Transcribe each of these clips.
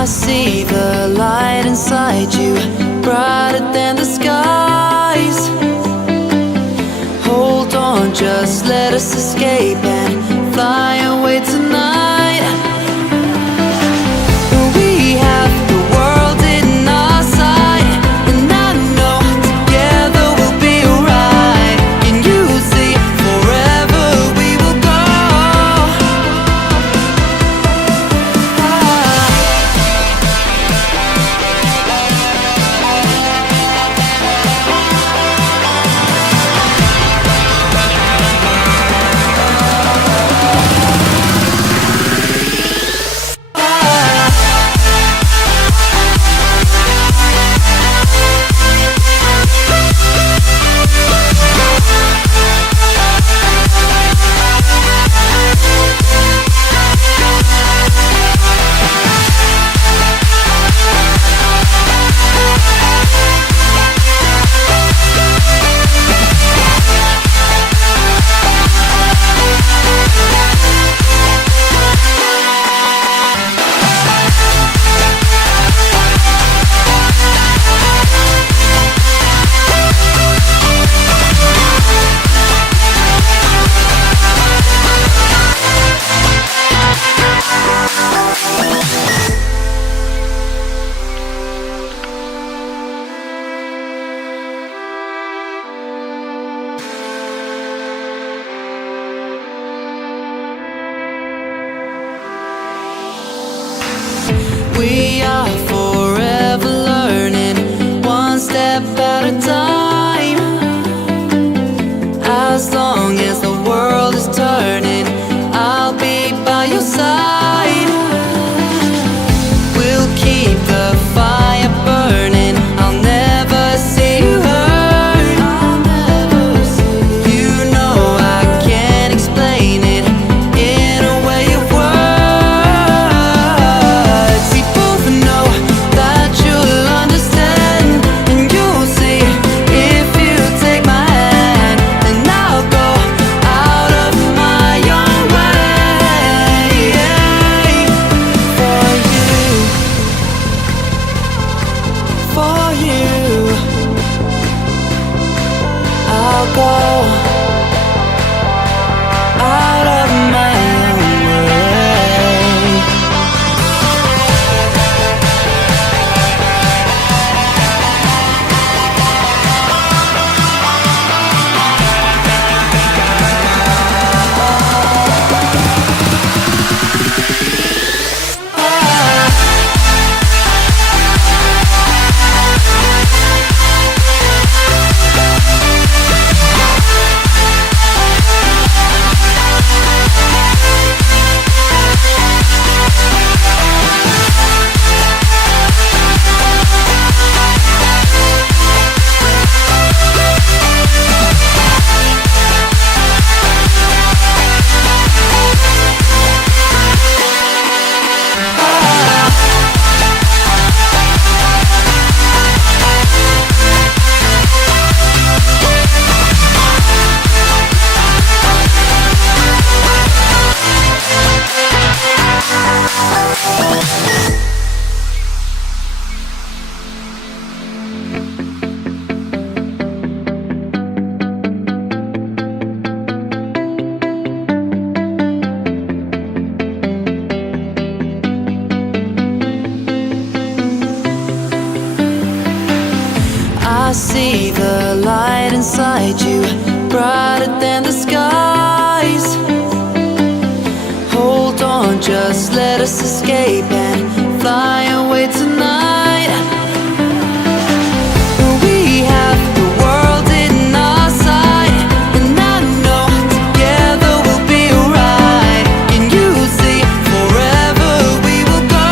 I see the light inside you, brighter than the skies. Hold on, just let us escape and fly away tonight. We have the world in our sight, and I know together we'll be alright. Can you see forever we will go? We are forever learning, one step at a time. As long as the world is turning, I'll be by your side. We'll keep the fire burning, I'll never see you hurt. You know I can't explain it in a way of words. We both know that you'll understand, and you'll see if you take my hand. Then I'll go out of my own way for you. I'll go out of my own way. I see the light inside you, brighter than the skies. Hold on, just let us escape and fly away tonight. We have the world in our sight, and I know together we'll be alright. Can you see forever we will go?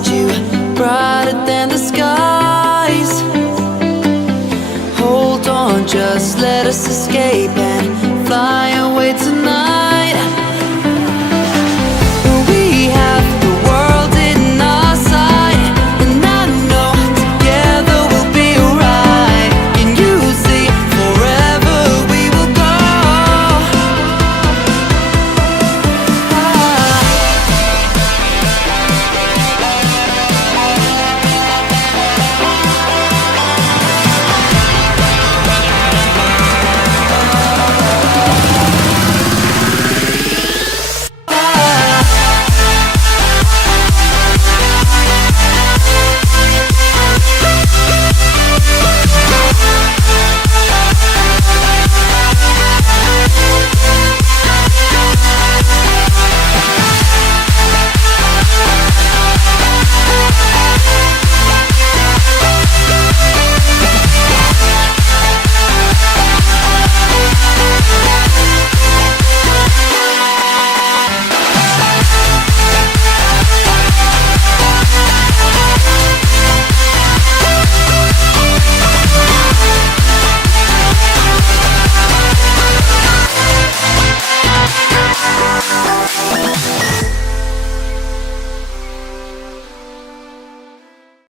need you brighter than the skies. Hold on, just let us escape.